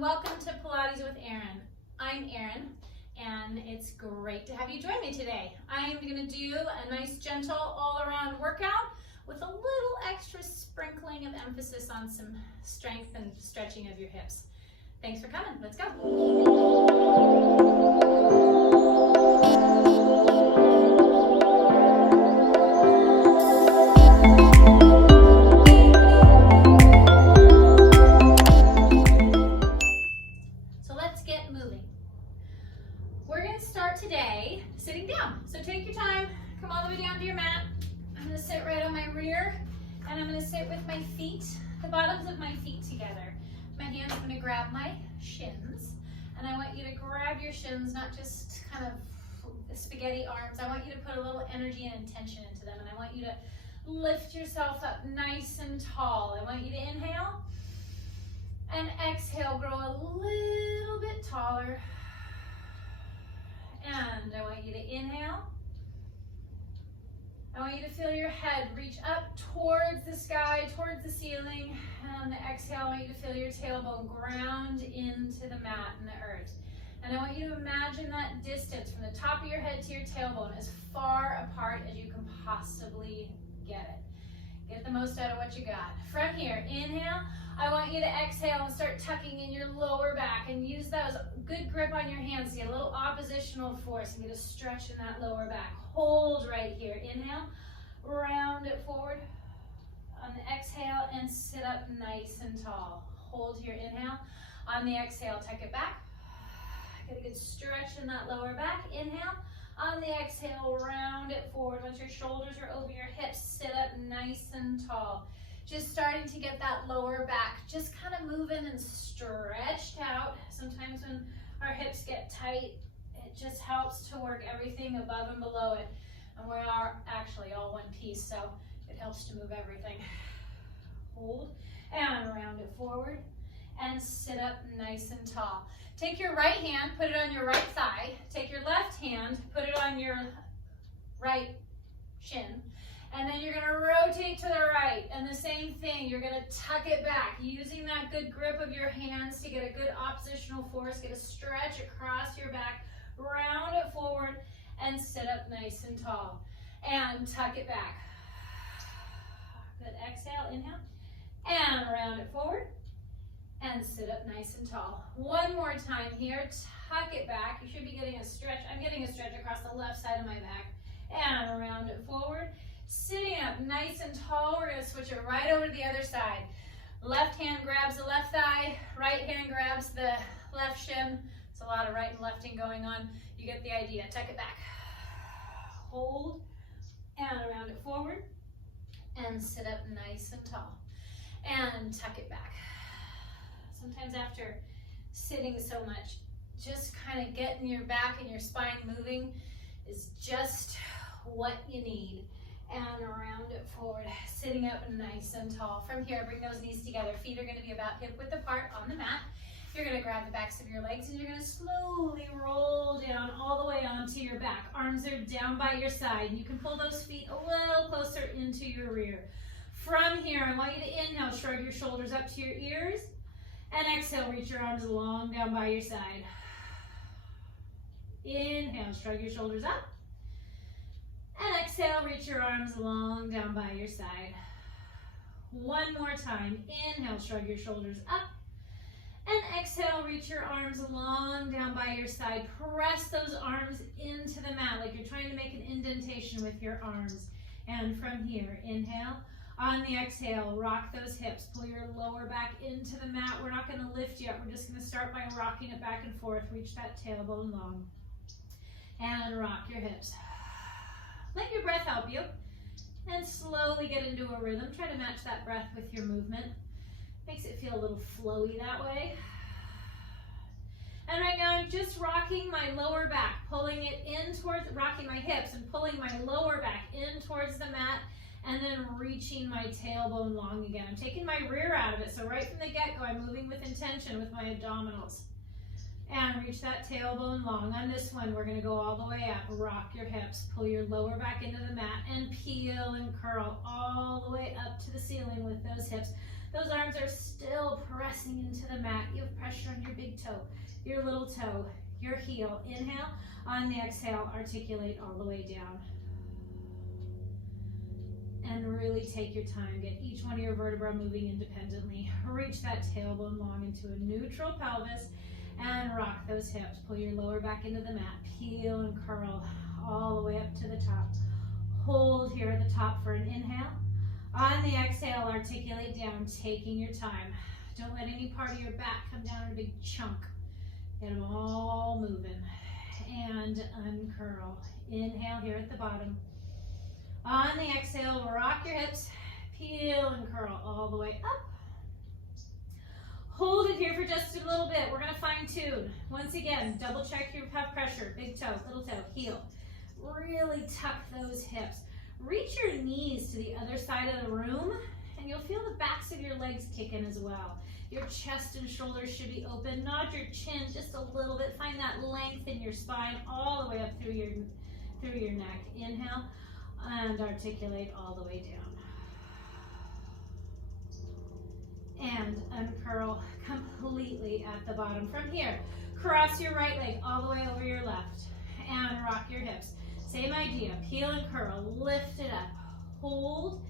and welcome to Pilates with Erin. I'm Erin, and it's great to have you join me today. I'm going to do a nice, gentle, all-around workout with a little extra sprinkling of emphasis on some strength and stretching of your hips. Thanks for coming. Let's go. We're going to start today sitting down. So take your time, come all the way down to your mat. I'm going to sit right on my rear, and I'm going to sit with my feet, the bottoms of my feet together. My hands are going to grab my shins, and I want you to grab your shins, not just kind of spaghetti arms. I want you to put a little energy and intention into them, and I want you to lift yourself up nice and tall. I want you to inhale and exhale, grow a little bit taller. And I want you to inhale. I want you to feel your head reach up towards the sky, towards the ceiling. And exhale, I want you to feel your tailbone ground into the mat and the earth. And I want you to imagine that distance from the top of your head to your tailbone as far apart as you can possibly get it. Get the most out of what you got. From here, inhale. I want you to exhale and start tucking in your lower back and use those good grip on your hands to get a little oppositional force and get a stretch in that lower back. Hold right here. Inhale, round it forward. On the exhale, and sit up nice and tall. Hold here, inhale. On the exhale, tuck it back. Get a good stretch in that lower back. Inhale. On the exhale, round it forward. Once your shoulders are over your hips, sit up nice and tall. Just starting to get that lower back just kind of moving and stretched out. Sometimes when our hips get tight, it just helps to work everything above and below it. And we are actually all one piece, so it helps to move everything. Hold and round it forward and sit up nice and tall. Take your right hand, put it on your right thigh. Take your left hand, put it on your right shin. And then you're going to rotate to the right, and the same thing, you're going to tuck it back, using that good grip of your hands to get a good oppositional force, get a stretch across your back, round it forward, and sit up nice and tall. And tuck it back. Good, exhale, inhale, and round it forward, and sit up nice and tall. One more time here, tuck it back. You should be getting a stretch. I'm getting a stretch across the left side of my back, and round it forward. Sitting up nice and tall, we're going to switch it right over to the other side. Left hand grabs the left thigh, right hand grabs the left shin. It's a lot of right and lefting going on. You get the idea. Tuck it back. Hold and round it forward and sit up nice and tall. And tuck it back. Sometimes after sitting so much, just kind of getting your back and your spine moving is just what you need. And round it forward, sitting up nice and tall. From here, bring those knees together. Feet are going to be about hip width apart on the mat. You're going to grab the backs of your legs and you're going to slowly roll down all the way onto your back. Arms are down by your side. You can pull those feet a little closer into your rear. From here, I want you to inhale, shrug your shoulders up to your ears. And exhale, reach your arms long down by your side. Inhale, shrug your shoulders up. And exhale, reach your arms long down by your side. One more time. Inhale, shrug your shoulders up. And exhale, reach your arms long down by your side. Press those arms into the mat like you're trying to make an indentation with your arms. And from here, inhale. On the exhale, rock those hips. Pull your lower back into the mat. We're not going to lift yet. We're just going to start by rocking it back and forth. Reach that tailbone long. And rock your hips. Let your breath help you, and slowly get into a rhythm. Try to match that breath with your movement. Makes it feel a little flowy that way. And right now I'm just rocking my lower back, pulling it in towards, rocking my hips and pulling my lower back in towards the mat, and then reaching my tailbone long again. I'm taking my rear out of it, so right from the get-go I'm moving with intention with my abdominals. And reach that tailbone long. On this one, we're going to go all the way up. Rock your hips. Pull your lower back into the mat and peel and curl all the way up to the ceiling with those hips. Those arms are still pressing into the mat. You have pressure on your big toe, your little toe, your heel. Inhale. On the exhale, articulate all the way down. And really take your time. Get each one of your vertebrae moving independently. Reach that tailbone long into a neutral pelvis and rock those hips. Pull your lower back into the mat. Peel and curl all the way up to the top. Hold here at the top for an inhale. On the exhale, articulate down, taking your time. Don't let any part of your back come down in a big chunk. Get them all moving. And uncurl. Inhale here at the bottom. On the exhale, rock your hips, peel and curl all the way up. Hold it here for just a little bit. We're going to fine tune. Once again, double check you have pressure. Big toe, little toe, heel. Really tuck those hips. Reach your knees to the other side of the room, and you'll feel the backs of your legs kick in as well. Your chest and shoulders should be open. Nod your chin just a little bit. Find that length in your spine all the way up through your neck. Inhale. And articulate all the way down. And uncurl completely at the bottom. From here, cross your right leg all the way over your left. And rock your hips. Same idea. Peel and curl. Lift it up. Hold.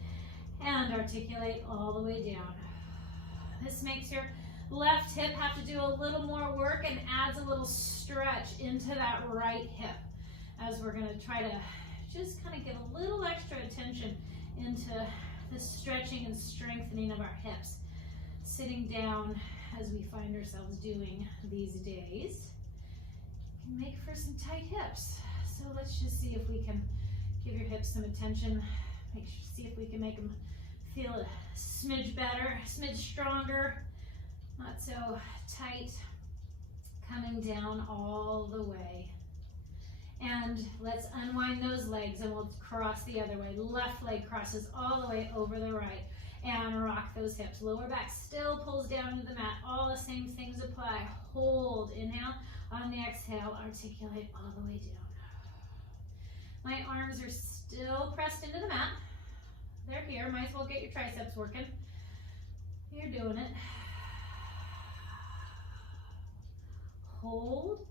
And articulate all the way down. This makes your left hip have to do a little more work and adds a little stretch into that right hip. As we're going to try to just kind of give a little extra attention into the stretching and strengthening of our hips. Sitting down, as we find ourselves doing these days, can make for some tight hips. So let's just see if we can give your hips some attention. See if we can make them feel a smidge better, a smidge stronger, not so tight. Coming down all the way. And let's unwind those legs and we'll cross the other way. Left leg crosses all the way over the right. And rock those hips. Lower back still pulls down to the mat. All the same things apply. Hold. Inhale. On the exhale, articulate all the way down. My arms are still pressed into the mat. They're here. Might as well get your triceps working. You're doing it. Hold.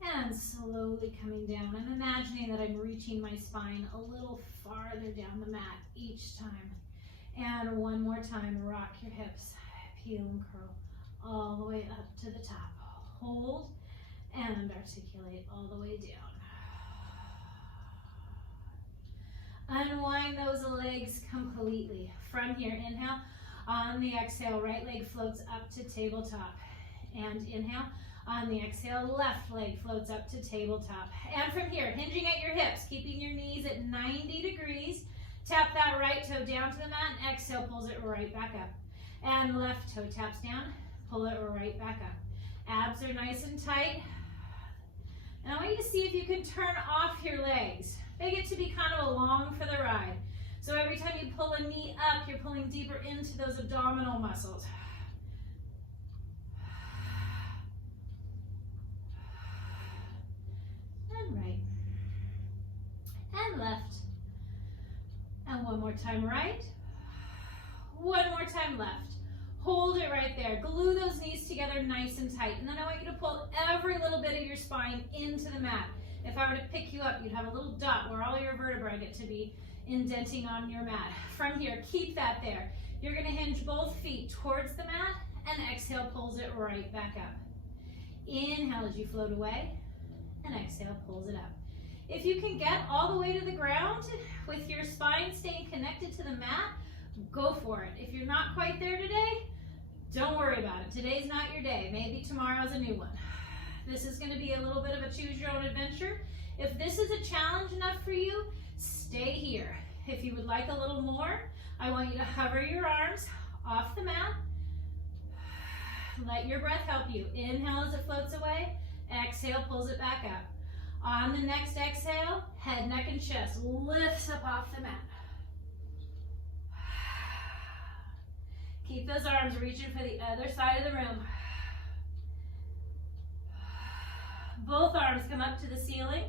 And slowly coming down. I'm imagining that I'm reaching my spine a little farther down the mat each time. And one more time, rock your hips, peel and curl all the way up to the top. Hold and articulate all the way down. Unwind those legs completely. From here, inhale. On the exhale, right leg floats up to tabletop. And inhale. On the exhale, left leg floats up to tabletop. And from here, hinging at your hips, keeping your knees at 90 degrees. Tap that right toe down to the mat and exhale, pulls it right back up. And left toe taps down, pull it right back up. Abs are nice and tight. And I want you to see if you can turn off your legs. They get to be kind of along for the ride. So every time you pull a knee up, you're pulling deeper into those abdominal muscles. And right. And left. And one more time right. One more time left. Hold it right there. Glue those knees together nice and tight. And then I want you to pull every little bit of your spine into the mat. If I were to pick you up, you'd have a little dot where all your vertebrae get to be indenting on your mat. From here, keep that there. You're going to hinge both feet towards the mat and exhale pulls it right back up. Inhale as you float away and exhale pulls it up. If you can get all the way to the ground with your spine staying connected to the mat, go for it. If you're not quite there today, don't worry about it. Today's not your day. Maybe tomorrow's a new one. This is going to be a little bit of a choose your own adventure. If this is a challenge enough for you, stay here. If you would like a little more, I want you to hover your arms off the mat. Let your breath help you. Inhale as it floats away. Exhale pulls it back up. On the next exhale, head, neck, and chest lifts up off the mat. Keep those arms reaching for the other side of the room. Both arms come up to the ceiling.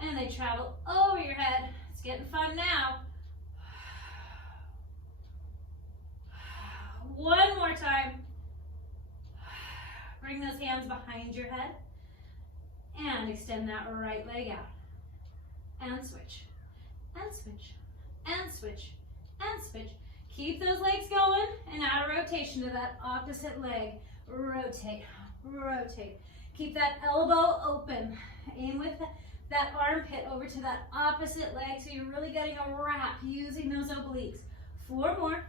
And they travel over your head. It's getting fun now. One more more time. Bring those hands behind your head and extend that right leg out. And switch, and switch, and switch, and switch. Keep those legs going and add a rotation to that opposite leg. Rotate, rotate. Keep that elbow open. Aim with that armpit over to that opposite leg so you're really getting a wrap using those obliques. 4 more.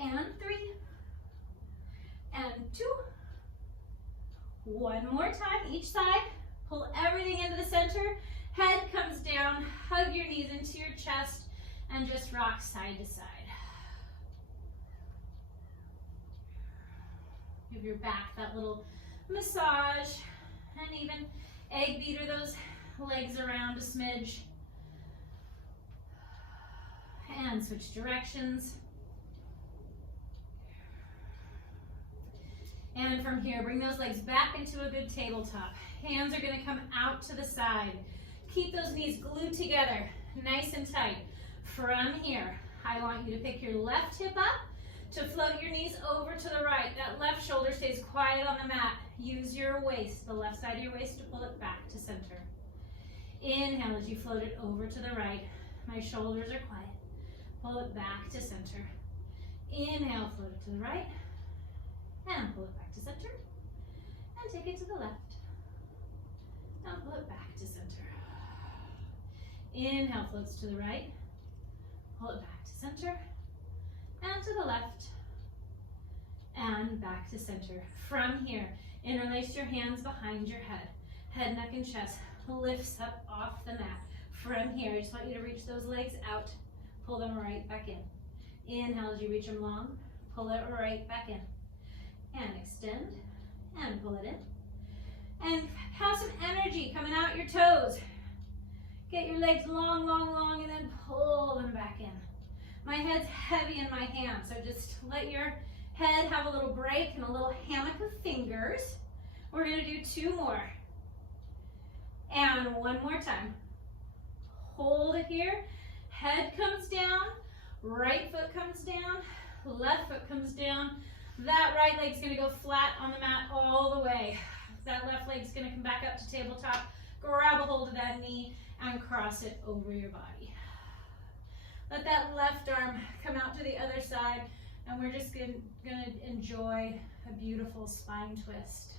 And 3. And 2. 1 more time each side. Pull everything into the center. Head comes down. Hug your knees into your chest and just rock side to side. Give your back that little massage and even egg beater those legs around a smidge. And switch directions. And from here, bring those legs back into a good tabletop. Hands are going to come out to the side. Keep those knees glued together, nice and tight. From here, I want you to pick your left hip up to float your knees over to the right. That left shoulder stays quiet on the mat. Use your waist, the left side of your waist, to pull it back to center. Inhale as you float it over to the right. My shoulders are quiet. Pull it back to center. Inhale, float it to the right. And pull it back to center. And take it to the left. And pull it back to center. Inhale, floats to the right. Pull it back to center. And to the left. And back to center. From here, interlace your hands behind your head. Head, neck, and chest lifts up off the mat. From here, I just want you to reach those legs out. Pull them right back in. Inhale as you reach them long. Pull it right back in. And extend. And pull it in. And have some energy coming out your toes. Get your legs long, long, long, and then pull them back in. My head's heavy in my hands, so just let your head have a little break and a little hammock of fingers. We're going to do 2 more. And 1 more time. Hold it here. Head comes down. Right foot comes down. Left foot comes down. That right leg's going to go flat on the mat all the way. That left leg's going to come back up to tabletop. Grab a hold of that knee and cross it over your body. Let that left arm come out to the other side, and we're just going to enjoy a beautiful spine twist.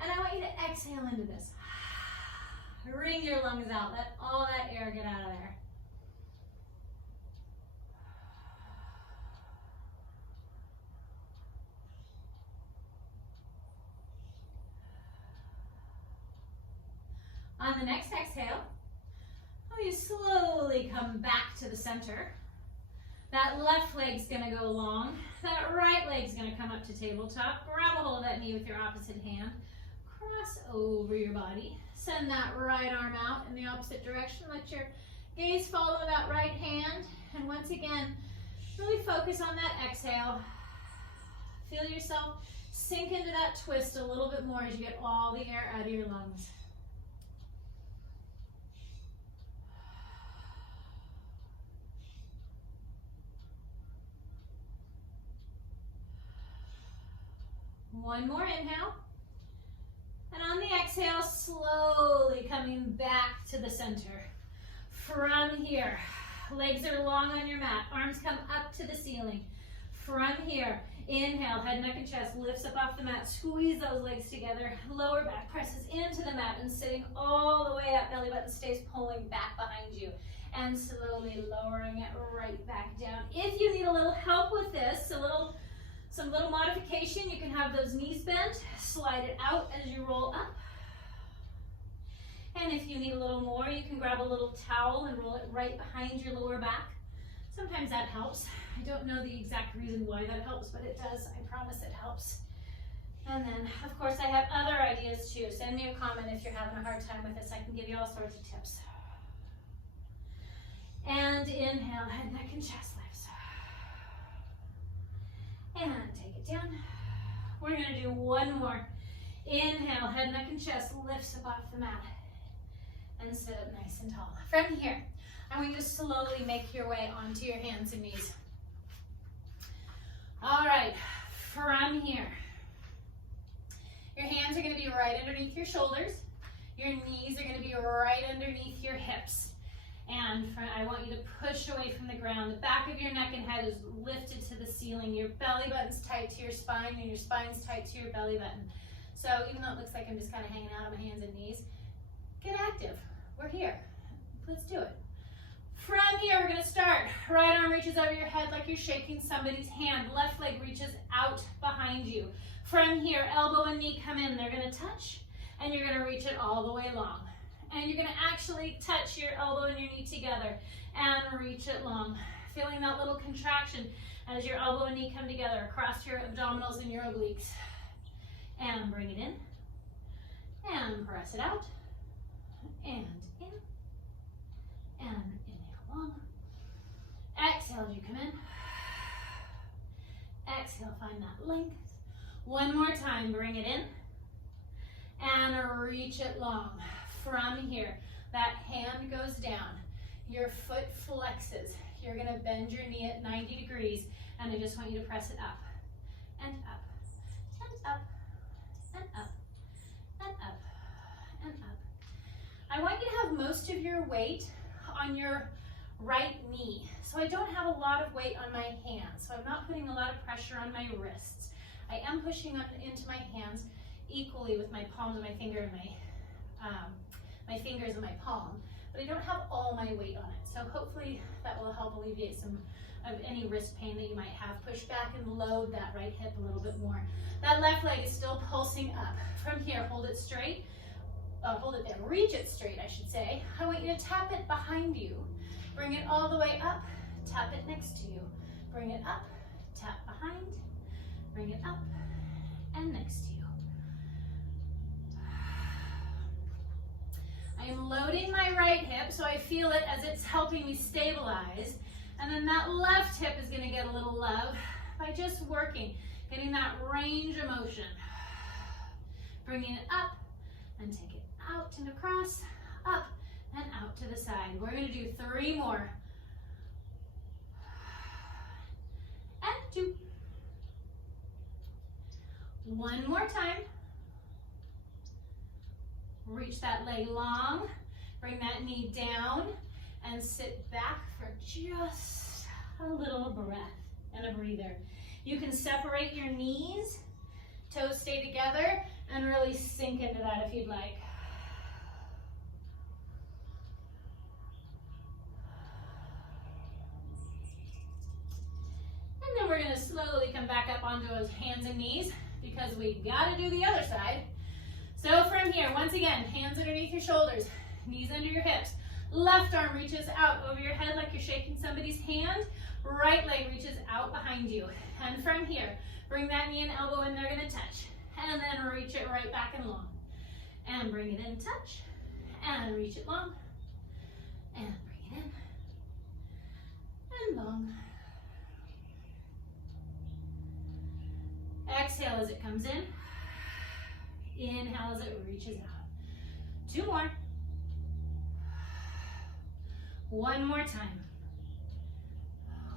And I want you to exhale into this. Wring your lungs out. Let all that air get out of there. On the next exhale, you slowly come back to the center. That left leg's going to go long. That right leg's going to come up to tabletop. Grab a hold of that knee with your opposite hand. Cross over your body. Send that right arm out in the opposite direction. Let your gaze follow that right hand. And once again, really focus on that exhale. Feel yourself sink into that twist a little bit more as you get all the air out of your lungs. One more inhale. And on the exhale, slowly coming back to the center. From here, legs are long on your mat. Arms come up to the ceiling. From here, inhale, head, neck, and chest lifts up off the mat. Squeeze those legs together. Lower back presses into the mat and sitting all the way up. Belly button stays pulling back behind you. And slowly lowering it right back down. If you need a little help with this, some little modification, you can have those knees bent, slide it out as you roll up. And if you need a little more, you can grab a little towel and roll it right behind your lower back. Sometimes that helps. I don't know the exact reason why that helps, but it does. I promise it helps. And then, of course, I have other ideas too. Send me a comment if you're having a hard time with this. I can give you all sorts of tips. And inhale, head, neck, and chest lifts. And take it down. We're going to do 1 more. Inhale, head, neck, and chest lifts up off the mat. And sit up nice and tall. From here, I want you to slowly make your way onto your hands and knees. From here, your hands are going to be right underneath your shoulders. Your knees are going to be right underneath your hips. And I want you to push away from the ground. The back of your neck and head is lifted to the ceiling. Your belly button's tight to your spine, and your spine's tight to your belly button. So even though it looks like I'm just kind of hanging out on my hands and knees, get active. We're here. Let's do it. From here, we're going to start. Right arm reaches over your head like you're shaking somebody's hand. Left leg reaches out behind you. From here, elbow and knee come in. They're going to touch, and you're going to reach it all the way long. And you're going to actually touch your elbow and your knee together and reach it long. Feeling that little contraction as your elbow and knee come together across your abdominals and your obliques. And bring it in. And press it out. And in. And inhale long. Exhale as you come in. Exhale, find that length. One more time, bring it in. And reach it long. From here, that hand goes down. Your foot flexes. You're going to bend your knee at 90 degrees, and I just want you to press it up, and up, and up, and up, and up, and up. I want you to have most of your weight on your right knee. So I don't have a lot of weight on my hands, so I'm not putting a lot of pressure on my wrists. I am pushing up into my hands equally with my palms and my finger and my fingers and my palm, but I don't have all my weight on it. So hopefully that will help alleviate some of any wrist pain that you might have. Push back and load that right hip a little bit more. That left leg is still pulsing up. From here, hold it straight. Hold it down, reach it straight, I should say. I want you to tap it behind you. Bring it all the way up, tap it next to you. Bring it up, tap behind, bring it up, and next to you. I am loading my right hip so I feel it as it's helping me stabilize. And then that left hip is gonna get a little love by just working, getting that range of motion. Bringing it up and take it out and across, up and out to the side. We're gonna do 3 more. And 2. 1 more time. Reach that leg long, bring that knee down, and sit back for just a little breath and a breather. You can separate your knees, toes stay together, and really sink into that if you'd like. And then we're gonna slowly come back up onto those hands and knees because we gotta do the other side. So from here, once again, hands underneath your shoulders, knees under your hips. Left arm reaches out over your head like you're shaking somebody's hand. Right leg reaches out behind you. And from here, bring that knee and elbow in, they're gonna touch. And then reach it right back and long. And bring it in, touch. And reach it long. And bring it in. And long. Exhale as it comes in. Inhale as it reaches out. 2 more. 1 more time.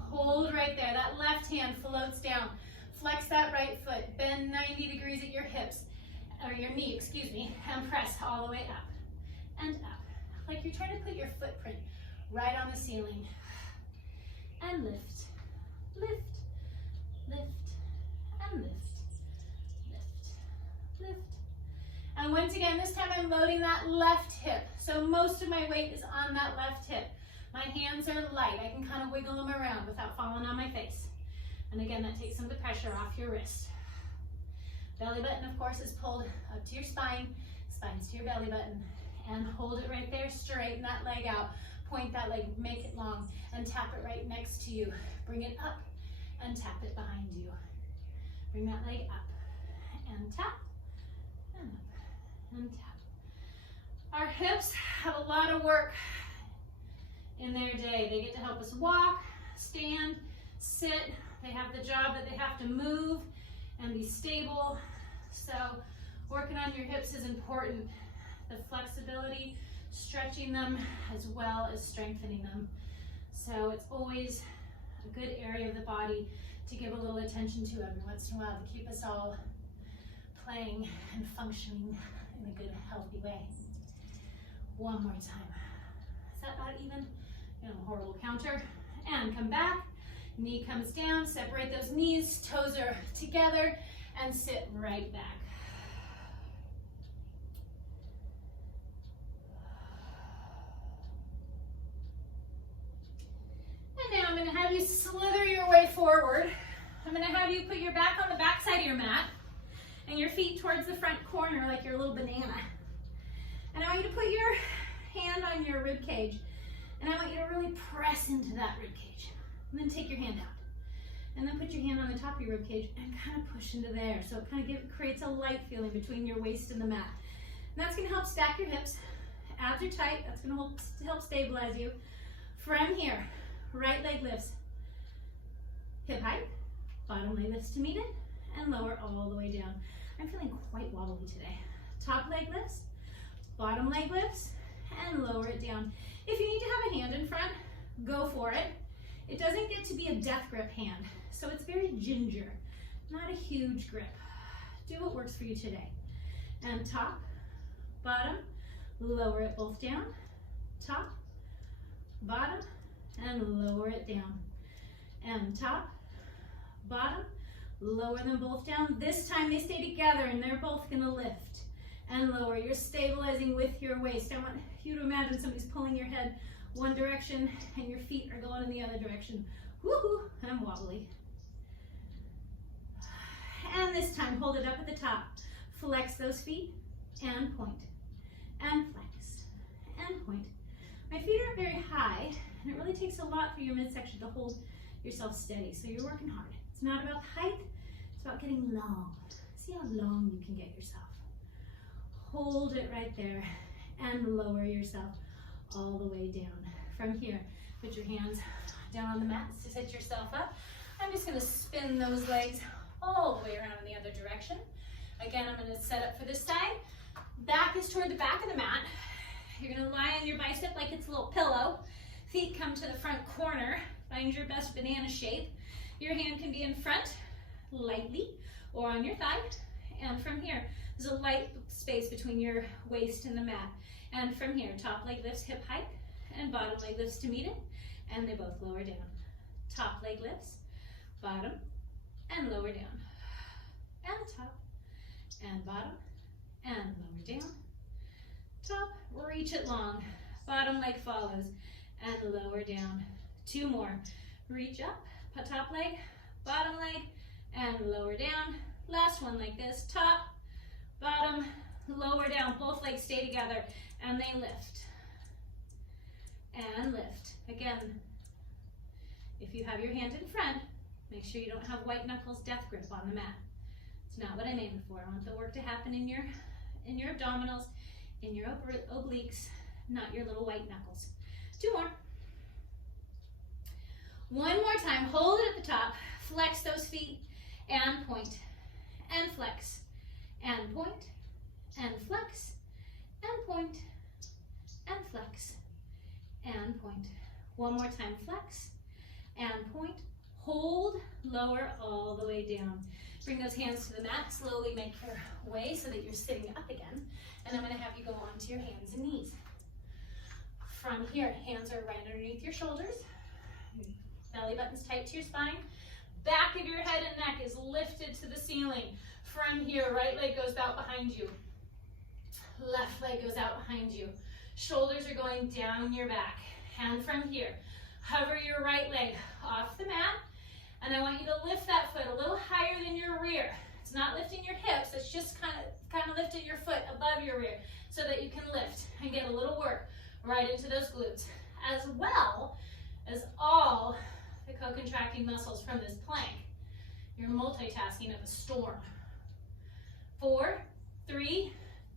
Hold right there. That left hand floats down. Flex that right foot. Bend 90 degrees at your hips, or your knee, excuse me, and press all the way up and up. Like you're trying to put your footprint right on the ceiling. And lift, lift, lift, and lift, lift, lift. And once again, this time I'm loading that left hip. So most of my weight is on that left hip. My hands are light. I can kind of wiggle them around without falling on my face. And again, that takes some of the pressure off your wrist. Belly button, of course, is pulled up to your spine. Spine's to your belly button. And hold it right there. Straighten that leg out. Point that leg, make it long, and tap it right next to you. Bring it up and tap it behind you. Bring that leg up and tap and up. And tap. Our hips have a lot of work in their day. They get to help us walk, stand, sit. They have the job that they have to move and be stable. So working on your hips is important. The flexibility, stretching them, as well as strengthening them. So it's always a good area of the body to give a little attention to every once in a while to keep us all playing and functioning in a good, healthy way. One more time. Is that about even? Horrible counter. And come back. Knee comes down. Separate those knees. Toes are together. And sit right back. And now I'm going to have you slither your way forward. I'm going to have you put your back on the back side of your mat and your feet towards the front corner like your little banana. And I want you to put your hand on your rib cage, and I want you to really press into that rib cage. And then take your hand out. And then put your hand on the top of your rib cage and kind of push into there. So it kind of creates a light feeling between your waist and the mat. And that's going to help stack your hips. Abs are tight. That's going to help stabilize you. From here, right leg lifts, hip height, bottom leg lifts to meet it, and lower all the way down. I'm feeling quite wobbly today. Top leg lifts, bottom leg lifts, and lower it down. If you need to have a hand in front, go for it. It doesn't get to be a death grip hand, so it's very ginger, not a huge grip. Do what works for you today. And top, bottom, lower it both down, top, bottom, and lower it down. And top, bottom, lower them both down. This time they stay together and they're both gonna lift and lower. You're stabilizing with your waist. I want you to imagine somebody's pulling your head one direction and your feet are going in the other direction. Woohoo, I'm wobbly. And this time, hold it up at the top. Flex those feet and point, and flex, and point. My feet aren't very high, and it really takes a lot for your midsection to hold yourself steady, so you're working hard. It's not about height, it's about getting long. See how long you can get yourself. Hold it right there, and lower yourself all the way down. From here, put your hands down on the mat to sit yourself up. I'm just gonna spin those legs all the way around in the other direction. Again, I'm gonna set up for this side. Back is toward the back of the mat. You're gonna lie on your bicep like it's a little pillow. Feet come to the front corner. Find your best banana shape. Your hand can be in front, lightly, or on your thigh. And from here, there's a light space between your waist and the mat. And from here, top leg lifts hip height, and bottom leg lifts to meet it, and they both lower down. Top leg lifts, bottom, and lower down. And top, and bottom, and lower down. Top, reach it long. Bottom leg follows, and lower down. Two more. Reach up, top leg, bottom leg, and lower down. Last one like this. Top, bottom, lower down. Both legs stay together, and they lift. And lift. Again, if you have your hand in front, make sure you don't have white knuckles death grip on the mat. It's not what I'm aiming for. I want the work to happen in your abdominals, in your obliques, not your little white knuckles. Two more. One more time. Hold it at the top. Flex those feet and point. And flex. And point. And flex. And point. And flex. And point. One more time. Flex. And point. Hold. Lower all the way down. Bring those hands to the mat. Slowly make your way so that you're sitting up again. And I'm going to have you go onto your hands and knees. From here, hands are right underneath your shoulders. Belly button's tight to your spine. Back of your head and neck is lifted to the ceiling. From here, right leg goes out behind you. Left leg goes out behind you. Shoulders are going down your back. And from here, hover your right leg off the mat. And I want you to lift that foot a little higher than your rear. It's not lifting your hips, it's just kind of lifting your foot above your rear so that you can lift and get a little work right into those glutes, as well as all the co-contracting muscles from this plank. You're multitasking of a storm. 4, 3,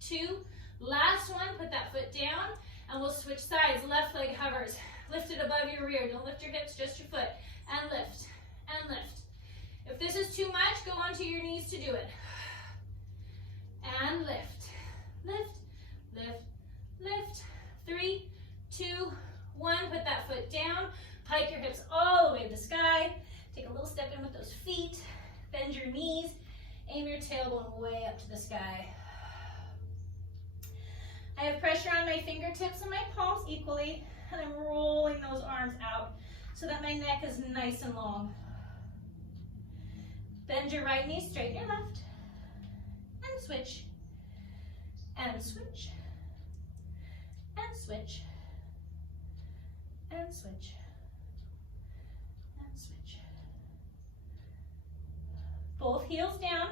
2, last one, put that foot down, and we'll switch sides. Left leg hovers, lift it above your rear. Don't lift your hips, just your foot, and lift, and lift. If this is too much, go onto your knees to do it. And lift, lift, lift, lift. 3, 2, 1, put that foot down. Pike your hips all the way to the sky. Take a little step in in with those feet. Bend your knees. Aim your tailbone way up to the sky. I have pressure on my fingertips and my palms equally, and I'm rolling those arms out so that my neck is nice and long. Bend your right knee, straighten your left, and switch, and switch, and switch, and switch, and switch. Both heels down.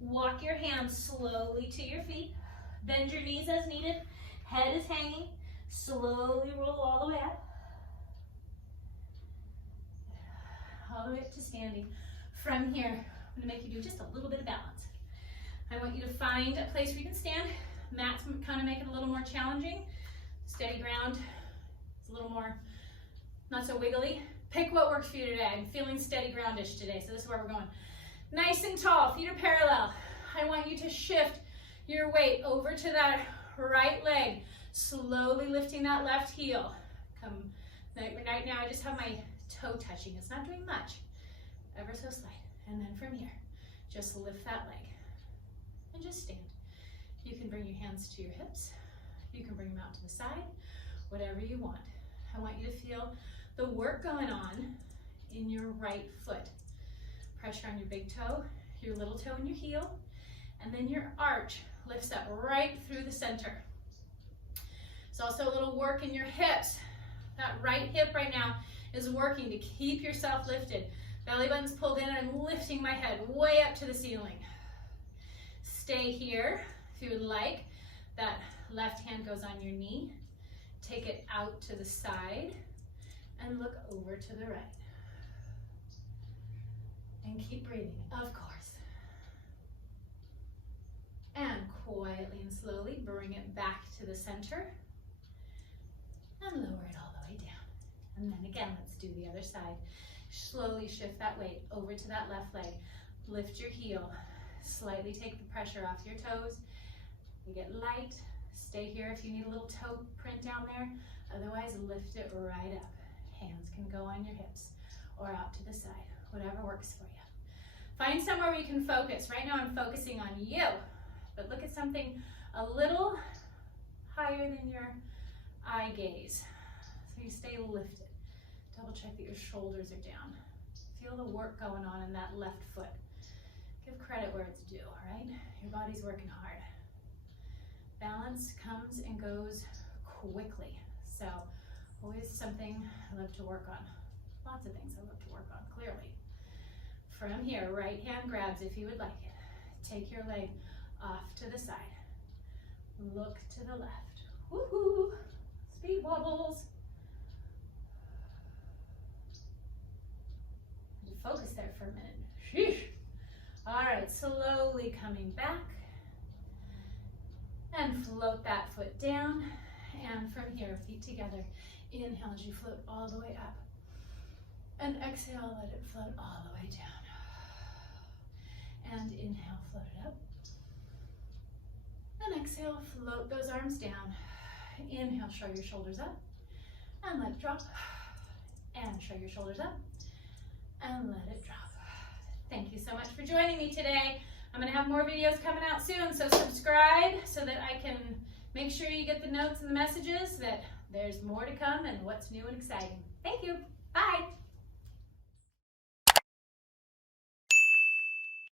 Walk your hands slowly to your feet. Bend your knees as needed. Head is hanging. Slowly roll all the way up. All the way up to standing. From here, I'm going to make you do just a little bit of balance. I want you to find a place where you can stand. Mats kind of make it a little more challenging. Steady ground. It's a little more not so wiggly. Pick what works for you today. I'm feeling steady groundish today, so this is where we're going. Nice and tall, feet are parallel. I want you to shift your weight over to that right leg, slowly lifting that left heel. Right now I just have my toe touching. It's not doing much, ever so slight. And then from here, just lift that leg and just stand. You can bring your hands to your hips. You can bring them out to the side, whatever you want. I want you to feel the work going on in your right foot. Pressure on your big toe, your little toe and your heel, and then your arch lifts up right through the center. There's also a little work in your hips. That right hip right now is working to keep yourself lifted. Belly button's pulled in and I'm lifting my head way up to the ceiling. Stay here if you would like. That left hand goes on your knee. Take it out to the side and look over to the right. And keep breathing, of course. And quietly and slowly bring it back to the center and lower it all the way down. And then again, let's do the other side. Slowly shift that weight over to that left leg. Lift your heel. Slightly take the pressure off your toes. You get light. Stay here if you need a little toe print down there. Otherwise, lift it right up. Hands can go on your hips or out to the side, whatever works for you. Find somewhere where you can focus. Right now I'm focusing on you, but look at something a little higher than your eye gaze. So you stay lifted. Double check that your shoulders are down. Feel the work going on in that left foot. Give credit where it's due, all right? Your body's working hard. Balance comes and goes quickly. So always something I love to work on. Lots of things I love to work on, clearly. From here, right hand grabs if you would like it. Take your leg off to the side. Look to the left. Woohoo! Speed wobbles. Focus there for a minute. Sheesh. All right, slowly coming back. And float that foot down. And from here, feet together. Inhale as you float all the way up. And exhale, let it float all the way down. And inhale, float it up. And exhale, float those arms down. Inhale, show your shoulders up. And let it drop. And show your shoulders up. And let it drop. Thank you so much for joining me today. I'm going to have more videos coming out soon, so subscribe so that I can make sure you get the notes and the messages that there's more to come and what's new and exciting. Thank you.